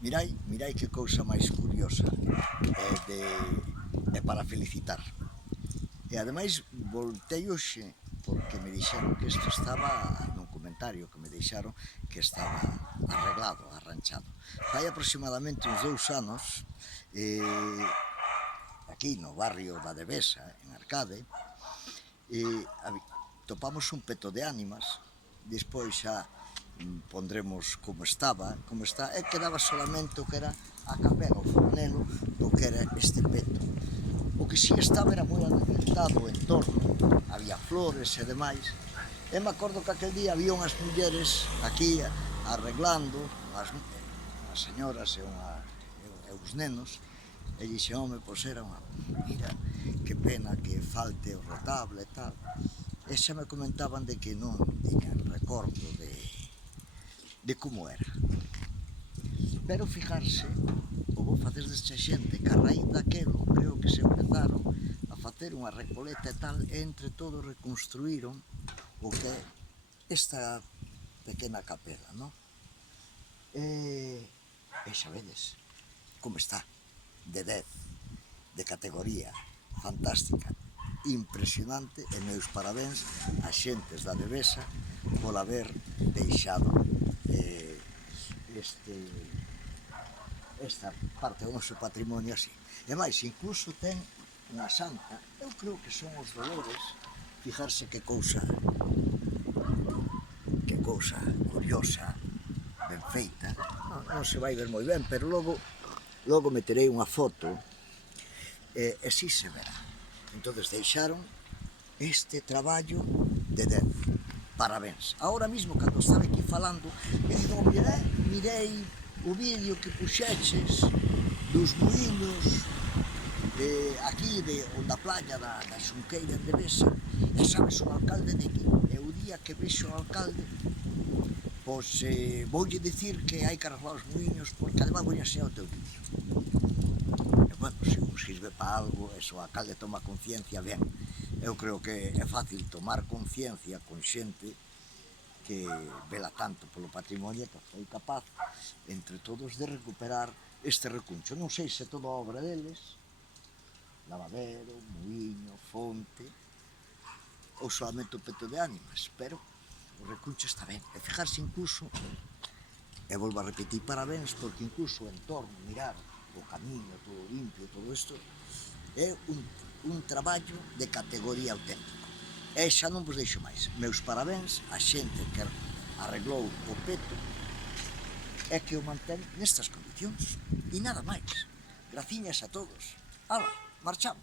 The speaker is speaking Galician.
Mirai que cousa máis curiosa e para felicitar. E ademais voltei hoxe porque me dixeron que isto estaba nun comentario que me deixaron que estaba arreglado, arranchado. Fai aproximadamente uns 2 anos aquí no barrio da Devesa, en Arcade, topamos un peto de ánimas. Despois xa pondremos como está, e quedaba solamente o que era a capela, o fornelo do que era este peto. O que si estaba era moi alimentado o entorno, había flores e demais, e me acordo que aquel día había unhas mulleres aquí arreglando, as señoras e uns nenos, e dixe, home, pois era unha, mira, que pena que falte o retablo e tal, e xa me comentaban de que non tiñan recordo de como era. Pero fijarse, o bo facer desta xente, que a raíz daquelo creo que se empezaron a facer unha recoleta e tal, e entre todos reconstruíron o que é esta pequena capela, non? E xa vedes como está, de 10, de categoría, fantástica, impresionante, e meus parabéns a xentes da Devesa por haber deixado esta parte do noso patrimonio así. E máis, incluso ten unha santa, eu creo que son os Dolores, fijarse que cousa curiosa, ben feita, non se vai ver moi ben, pero logo meterei unha foto e si se verá. Entonces deixaron este traballo de 10. Parabéns. Ahora mismo, cando estaba aquí falando, me digo, mirei o vídeo que puxeches dos muiños aquí da playa da Xunqueira de Devesa, e sabes, o alcalde de aquí, e o día que vexo o alcalde, pois voulle dicir que hai que arreglar os muiños, porque además voulle enseñar o teu vídeo. E bueno, se uns sirve para algo, e se o alcalde toma conciencia, ben. Eu creo que é fácil tomar conciencia con xente que vela tanto polo patrimonio que foi capaz, entre todos, de recuperar este recuncho. Non sei se toda a obra deles, lavadero, muiño, fonte, ou solamente o peto de ánimas, pero o recuncho está ben. E fijarse incluso, e volvo a repetir, parabéns, porque incluso o entorno, mirar o camiño, todo limpio, todo isto, é un traballo de categoría auténtico. E xa non vos deixo máis. Meus parabéns a xente que arreglou o peto e que o mantén nestas condicións. E nada máis. Graciñas a todos. Ala, marchamos.